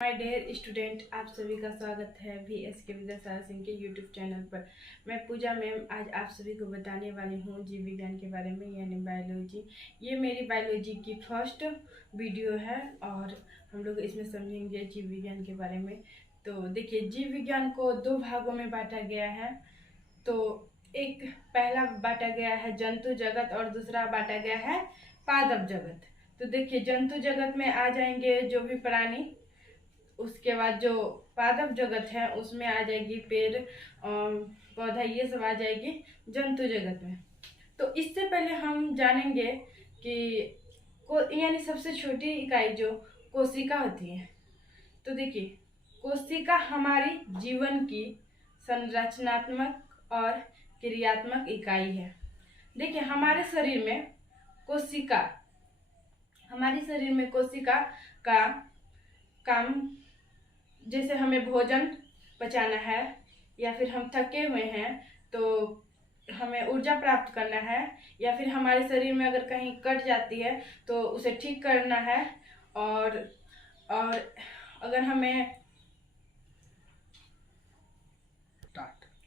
My dear student, आप सभी का स्वागत है VSK विद्यासागर सिंह के यूट्यूब चैनल पर। मैं पूजा मैम आज आप सभी को बताने वाली हूँ जीव विज्ञान के बारे में, यानी बायोलॉजी। ये मेरी बायोलॉजी की फर्स्ट वीडियो है और हम लोग इसमें समझेंगे जीव विज्ञान के बारे में। तो देखिए, जीव विज्ञान को दो भागों में बांटा गया है। तो एक पहला बांटा गया है जंतु जगत और दूसरा बांटा गया है पादप जगत। तो देखिए, जंतु जगत में आ जाएंगे जो भी प्राणी, उसके बाद जो पादप जगत है उसमें आ जाएगी पेड़ पौधा, ये सब आ जाएगी जंतु जगत में। तो इससे पहले हम जानेंगे कि यानी सबसे छोटी इकाई जो कोशिका होती है। तो देखिए, कोशिका हमारी जीवन की संरचनात्मक और क्रियात्मक इकाई है। देखिए, हमारे शरीर में कोशिका का काम, जैसे हमें भोजन पचाना है या फिर हम थके हुए हैं तो हमें ऊर्जा प्राप्त करना है, या फिर हमारे शरीर में अगर कहीं कट जाती है तो उसे ठीक करना है, और अगर हमें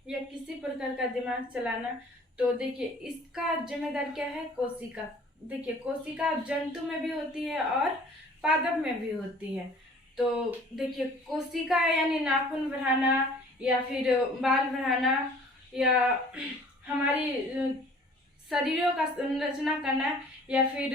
या किसी प्रकार का दिमाग चलाना, तो देखिए इसका जिम्मेदार क्या है, कोशिका। देखिए, कोशिका जंतु में भी होती है और पादप में भी होती है। तो देखिए, कोशिका यानी नाखून बढ़ाना या फिर बाल बढ़ाना या हमारी शरीरों का संरचना करना या फिर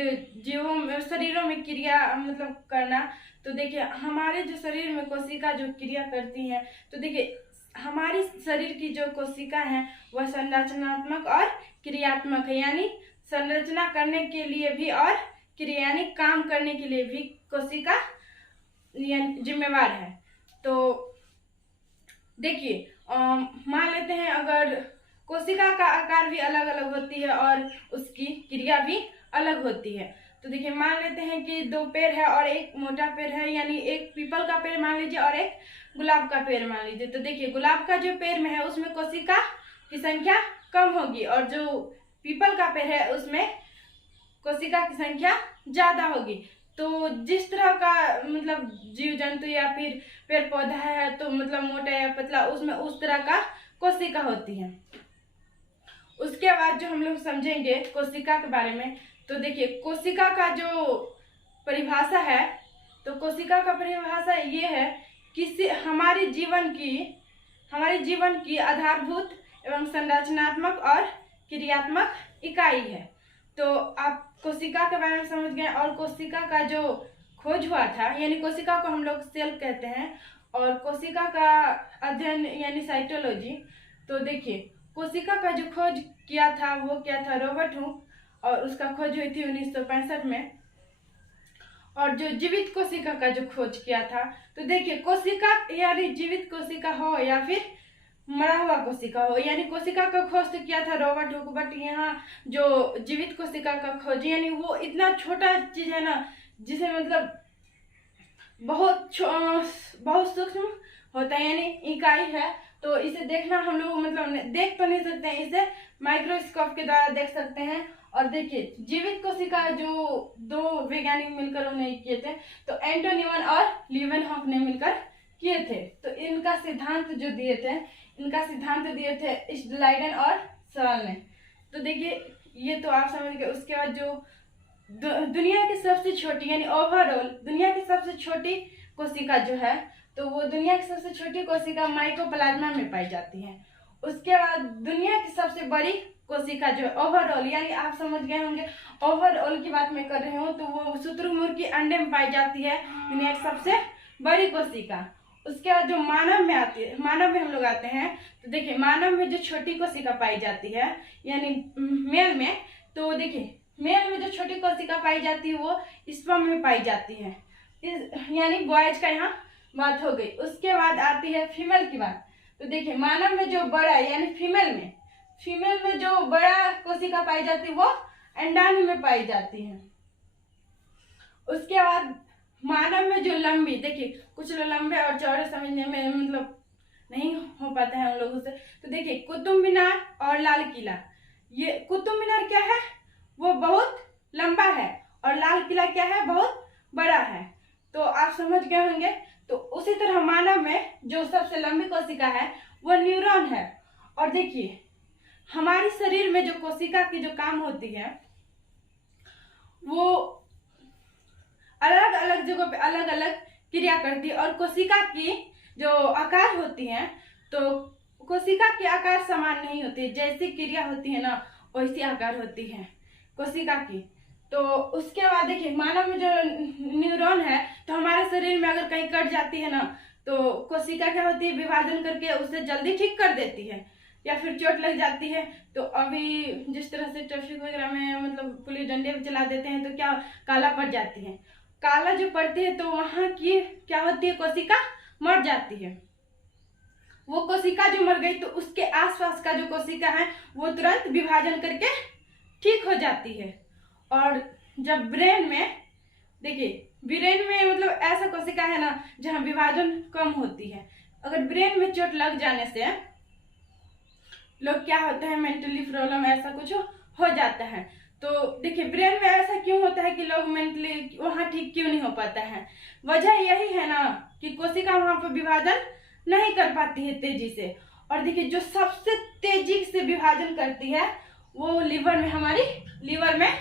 शरीरों में क्रिया मतलब करना। तो देखिए, हमारे जो शरीर में कोशिका जो क्रिया करती हैं, तो देखिए हमारी शरीर की जो कोशिका है वह संरचनात्मक और क्रियात्मक है, यानी संरचना करने के लिए भी और यानी काम करने के लिए भी कोशिका जिम्मेवार है। तो देखिए, मान लेते हैं अगर कोशिका का आकार भी अलग अलग होती है और उसकी क्रिया भी अलग होती है। तो देखिए, मान लेते हैं कि दो पेड़ है और एक मोटा पेड़ है, यानी एक पीपल का पेड़ मान लीजिए और एक गुलाब का पेड़ मान लीजिए। तो देखिए, गुलाब का जो पेड़ में है उसमें कोशिका की संख्या कम होगी और जो पीपल का पेड़ है उसमें कोशिका की संख्या ज्यादा होगी। तो जिस तरह का मतलब जीव जंतु या फिर पेड़ पौधा है तो मतलब मोटा या पतला, उसमें उस तरह का कोशिका होती है। उसके बाद जो हम लोग समझेंगे कोशिका के बारे में, तो देखिए कोशिका का जो परिभाषा है, तो कोशिका का परिभाषा ये है कि हमारे जीवन की आधारभूत एवं संरचनात्मक और क्रियात्मक इकाई है। तो आप कोशिका के बारे में समझ गए। और कोशिका का जो खोज हुआ था, यानी कोशिका को हम लोग सेल कहते हैं, और कोशिका का अध्ययन यानी साइटोलॉजी। तो देखिए, कोशिका का जो खोज किया था वो क्या था, रॉबर्ट हुक, और उसका खोज हुई थी 1965 में। और जो जीवित कोशिका का जो खोज किया था, तो देखिए कोशिका यानी जीवित कोशिका हो या फिर मरा हुआ कोशिका हो, यानी कोशिका का खोज तो किया था रॉबर्ट हुक, बट यहाँ जो जीवित कोशिका का खोज यानी वो इतना छोटा चीज है ना, जिसे मतलब बहुत सूक्ष्म होता है, यानी इकाई है। तो इसे देखना हम लोग मतलब देख तो नहीं सकते हैं, इसे माइक्रोस्कोप के द्वारा देख सकते हैं। और देखिए, जीवित कोशिका जो दो वैज्ञानिक मिलकर उन्हें किए थे, तो एंटोनियन और लीवेनहॉक ने मिलकर किए थे। तो इनका सिद्धांत दिए थे स्लाइडन और सरल ने। तो देखिए, ये तो आप समझ गए। उसके बाद जो दुनिया की सबसे छोटी यानी ओवरऑल दुनिया की सबसे छोटी कोशिका जो है, तो वो दुनिया की सबसे छोटी कोशिका माइकोप्लाज्मा में पाई जाती है। उसके बाद दुनिया की सबसे बड़ी कोशिका जो ओवरऑल, यानी आप समझ गए होंगे ओवरऑल की बात मैं कर रही हूँ, तो वो शुतुरमुर्ग की अंडे में पाई जाती है दुनिया की सबसे बड़ी कोशिका। उसके बाद जो मानव में आती है, मानव में हम लोग आते हैं, तो देखिए मानव में जो छोटी कोशिका पाई जाती है यानी मेल में, तो देखिए मेल में जो छोटी कोशिका पाई जाती है वो स्पर्म में पाई जाती है, यानी बॉयज का यहाँ बात हो गई। उसके बाद आती है फीमेल की बात। तो देखिए, मानव में जो बड़ा यानी फीमेल में जो बड़ा कोशिका पाई जाती है वो अंडाणु में पाई जाती है। उसके बाद मानव में जो लंबी, देखिए कुछ लोग लंबे और चौड़े समझने में मतलब नहीं हो पाता है उन लोगों से। तो देखिए, कुतुब मीनार और लाल किला, ये कुतुब मीनार क्या है, वो बहुत लंबा है, और लाल किला क्या है, बहुत बड़ा है। तो आप समझ गए होंगे। तो उसी तरह मानव में जो सबसे लंबी कोशिका है वो न्यूरॉन है। और देखिए हमारी शरीर में जो कोशिका की जो काम होती है वो अलग अलग जगहों पे अलग अलग क्रिया करती है। और कोशिका की जो आकार होती है तो कोशिका के आकार समान नहीं होती, जैसी क्रिया होती है ना वैसी आकार होती है कोशिका की। तो उसके बाद देखिए मानव में जो न्यूरॉन है तो हमारे शरीर में अगर कहीं कट जाती है ना तो कोशिका क्या होती है, विभाजन करके उसे जल्दी ठीक कर देती है। या फिर चोट लग जाती है तो अभी जिस तरह से ट्रैफिक वगैरह में मतलब पुलिस डंडे भी चला देते हैं तो क्या काला पड़ जाती है, काला जो पड़ती है तो वहां की क्या होती है, कोशिका मर जाती है। वो कोशिका जो मर गई तो उसके आसपास का जो कोशिका है वो तुरंत विभाजन करके ठीक हो जाती है। और जब ब्रेन में देखिए ब्रेन में मतलब ऐसा कोशिका है ना जहाँ विभाजन कम होती है। अगर ब्रेन में चोट लग जाने से लोग क्या होता है, मेंटली प्रॉब्लम ऐसा कुछ हो जाता है। तो देखिए ब्रेन में ऐसा क्यों होता है कि लोग मेंटली वहाँ ठीक क्यों नहीं हो पाता है, वजह यही है ना कि कोशिका वहां पर विभाजन नहीं कर पाती है तेजी से। और देखिए जो सबसे तेजी से विभाजन करती है वो लीवर में, हमारी लीवर में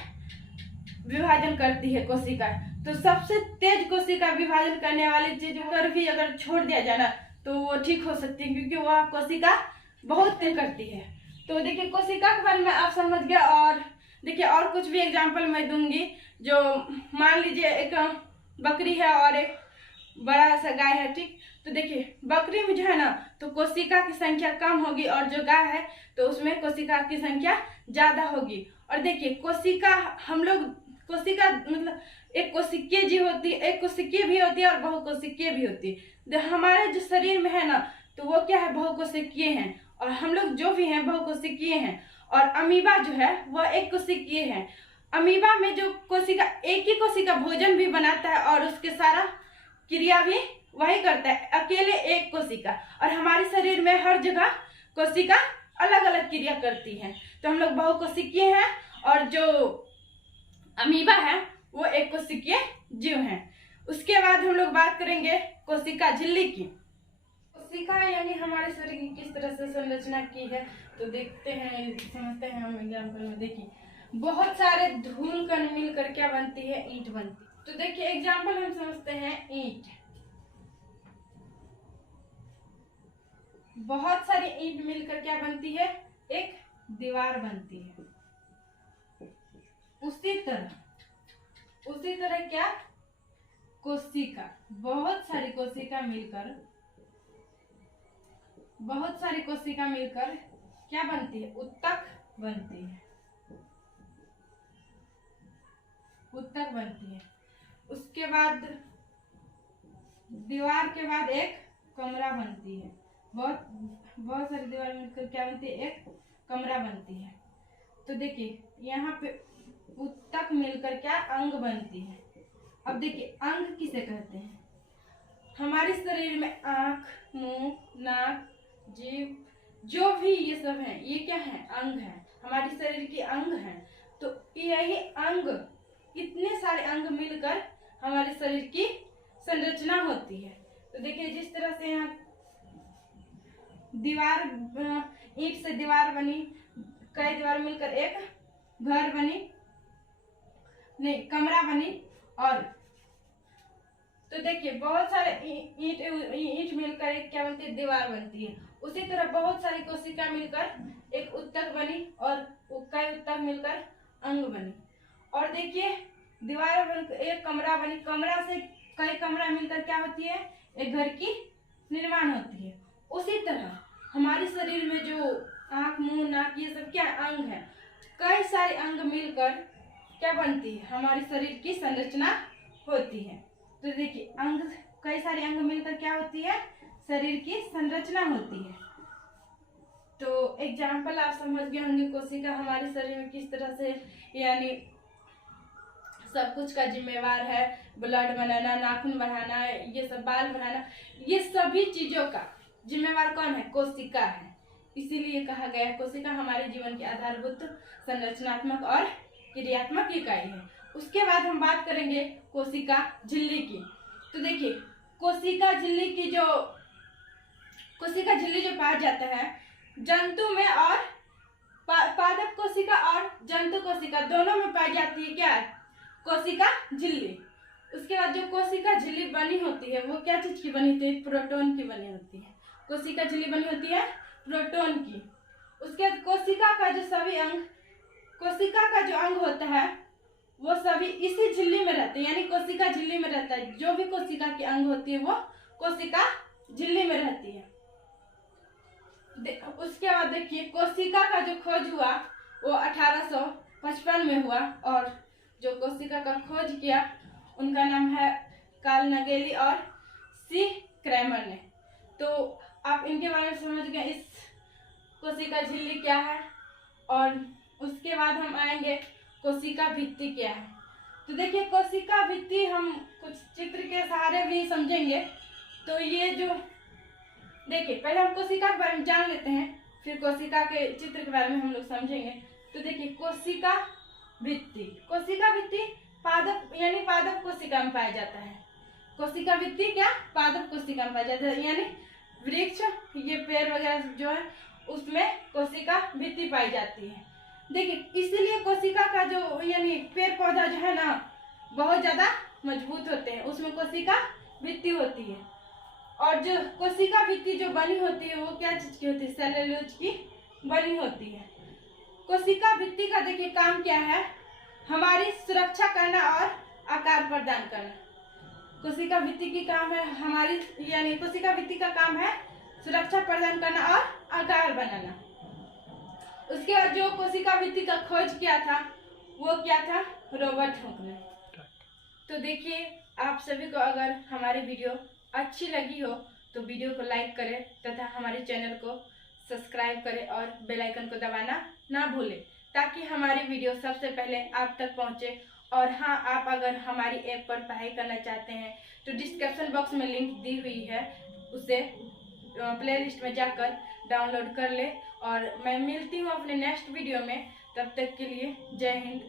विभाजन करती है कोशिका। तो सबसे तेज कोशिका विभाजन करने वाली चीज अगर छोड़ दिया जाए ना तो वो ठीक हो सकती है, क्योंकि वह कोशिका बहुत तेज करती है। तो देखिए कोशिका के बारे में आप समझ गए। और देखिए और कुछ भी एग्जाम्पल मैं दूंगी। जो मान लीजिए एक बकरी है और एक बड़ा सा गाय है, ठीक। तो देखिए बकरी में जो है ना तो कोशिका की संख्या कम होगी और जो गाय है तो उसमें कोशिका की संख्या ज्यादा होगी। और देखिए कोशिका हम लोग कोशिका मतलब एक कोशिकीय जीव होती है, एक कोशिकीय भी होती है और बहुकोशिकीय भी होती है। हमारे जो शरीर में है ना तो वो क्या है, बहुकोशिकीय है। और हम लोग जो भी हैं बहुकोशिकीय हैं। और अमीबा जो है वह एक कोशिकीय है। अमीबा में जो कोशिका एक ही कोशिका भोजन भी बनाता है और उसके सारा क्रिया भी वही करता है, अकेले एक कोशिका। और हमारे शरीर में हर जगह कोशिका अलग अलग क्रिया करती है। तो हम लोग बहुकोशिकीय हैं और जो अमीबा है वो एक कोशिकीय जीव है। उसके बाद हम लोग बात करेंगे कोशिका झिल्ली की। कोशिका यानी हमारे शरीर की किस तरह से संरचना की है तो देखते हैं, समझते हैं हम एग्जाम्पल में। देखिए बहुत सारे धूल कण मिलकर क्या बनती है, ईंट बनती। तो देखिए एग्जाम्पल हम समझते हैं ईंट। बहुत सारी ईंट मिलकर क्या बनती है, एक दीवार बनती है। उसी तरह क्या, कोशिका, बहुत सारी कोशिका मिलकर क्या बनती है, उत्तक बनती है। उत्तक बनती है। उसके बाद दीवार के बाद एक कमरा बनती है। बहुत सारी दीवार मिलकर क्या बनती है, एक कमरा बनती है। तो देखिए यहाँ पे उत्तक मिलकर क्या अंग बनती है। अब देखिए अंग किसे कहते हैं, हमारे शरीर में आँख, मुंह, नाक, जीभ जो भी ये सब है ये क्या है, अंग है, हमारे शरीर के अंग हैं। तो यही अंग, इतने सारे अंग मिलकर हमारे शरीर की संरचना होती है। तो देखिए जिस तरह से यहाँ दीवार, ईंट से दीवार बनी, कई दीवार मिलकर एक घर बनी, नहीं कमरा बनी। और तो देखिए बहुत सारे ईंट मिलकर एक क्या बनती है, दीवार बनती है। उसी तरह बहुत सारी कोशिका मिलकर एक उत्तक बनी और कई उत्तक मिलकर अंग बनी। और देखिए दीवार बनकर एक कमरा बनी, कमरा से कई कमरा मिलकर क्या होती है, एक घर की निर्माण होती है। उसी तरह हमारे शरीर में जो आँख, मुंह, नाक ये सब क्या अंग है, कई सारे अंग मिलकर क्या बनती है, हमारे शरीर की संरचना होती है। तो देखिए अंग, कई सारे अंग मिलकर क्या होती है, शरीर की संरचना होती है। तो एग्जाम्पल आप समझ गए होंगे कोशिका हमारे शरीर में किस तरह से यानी सब कुछ का जिम्मेवार है। ब्लड बनाना, नाखून बढ़ाना, ये सब बाल बढ़ाना, ये सभी चीजों का जिम्मेवार कौन है, कोशिका है। इसीलिए कहा गया है कोशिका हमारे जीवन की आधारभूत संरचनात्मक और क्रियात्मक इकाई है। उसके बाद हम बात करेंगे कोशिका झिल्ली की। तो देखिए कोशिका झिल्ली जो पाया जाता है जंतु में और पादप कोशिका और जंतु कोशिका दोनों में पाई जाती है क्या है? कोशिका झिल्ली। उसके बाद जो कोशिका झिल्ली बनी होती है वो क्या चीज की बनी होती है? प्रोटोन की बनी होती है। कोशिका झिल्ली बनी होती है प्रोटोन की। उसके बाद कोशिका का जो अंग होता है वो सभी इसी झिल्ली में रहते हैं, यानी कोशिका झिल्ली में रहता है। जो भी कोशिका की अंग होती है वो कोशिका झिल्ली में रहती है। उसके बाद देखिए कोशिका का जो खोज हुआ वो 1855 में हुआ, और जो कोशिका का खोज किया उनका नाम है कार्ल नगेली और सी क्रैमर ने। तो आप इनके बारे में समझ गए इस कोशिका झिल्ली क्या है। और उसके बाद हम आएंगे कोशिका भित्ति क्या है। तो देखिए कोशिका भित्ति हम कुछ चित्र के सहारे भी समझेंगे। तो ये जो देखिए पहले हम कोशिका के बारे में जान लेते हैं, फिर कोशिका के चित्र के बारे में हम लोग समझेंगे। तो देखिए कोशिका भित्ति पादप यानी पादप कोशिका में पाया जाता है। कोशिका भित्ति क्या? पादप कोशिका में पाया जाता है, यानी वृक्ष ये पेड़ वगैरह जो है उसमें कोशिका भित्ति पाई जाती है। देखिए इसीलिए कोशिका का जो यानी पेड़ पौधा जो है ना बहुत ज्यादा मजबूत होते हैं, उसमें कोशिका भित्ति होती है। और जो कोशिका भित्ति जो बनी होती है वो क्या चीज की होती है? सेलुलोज की बनी होती है। कोशिका भित्ति का देखिए काम क्या है? हमारी सुरक्षा करना और आकार प्रदान करना। कोशिका भित्ति की काम है हमारी, यानी कोशिका भित्ति का काम है सुरक्षा प्रदान करना और आकार बनाना। उसके बाद जो कोशिका भित्ति का खोज किया था वो क्या था? रॉबर्ट हुक ने। तो देखिए आप सभी को अगर हमारी वीडियो अच्छी लगी हो तो वीडियो को लाइक करें तथा हमारे चैनल को सब्सक्राइब करें और बेल आइकन को दबाना ना भूलें, ताकि हमारी वीडियो सबसे पहले आप तक पहुंचे। और हाँ, आप अगर हमारी ऐप पर पढ़ाई करना चाहते हैं तो डिस्क्रिप्शन बॉक्स में लिंक दी हुई है, उसे प्लेलिस्ट में जाकर डाउनलोड कर ले। और मैं मिलती हूँ अपने नेक्स्ट वीडियो में, तब तक के लिए जय हिंद।